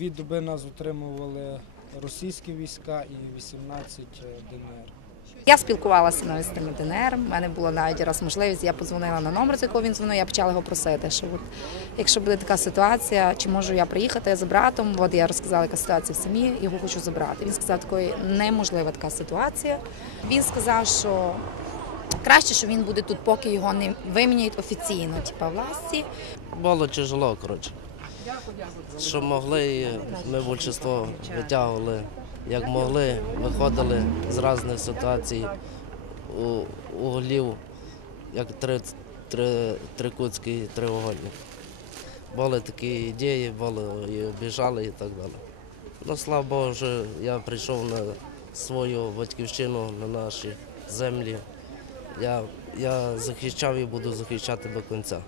дві доби нас утримували російські війська і 18 ДНР. Я спілкувалася навіть з тими ДНР. У мене була навіть раз можливість. Я подзвонила на номер, з якого він дзвонив. Я почала його просити, що от, якщо буде така ситуація, чи можу я приїхати за братом? От я розказала, яка ситуація в сім'ї, його хочу забрати. Він сказав, такої неможлива така ситуація. Він сказав, що краще, що він буде тут, поки його не виміняють офіційно, типа власті. Було тяжело, коротше. Що могли, ми більшість витягували, як могли, виходили з різних ситуацій у углів, як три, три, трикутський треугольник. Були такі ідеї, були і обіжали і так далі. Ну, слава Богу, що я прийшов на свою батьківщину, на наші землі. Я, я захищав і буду захищати до кінця.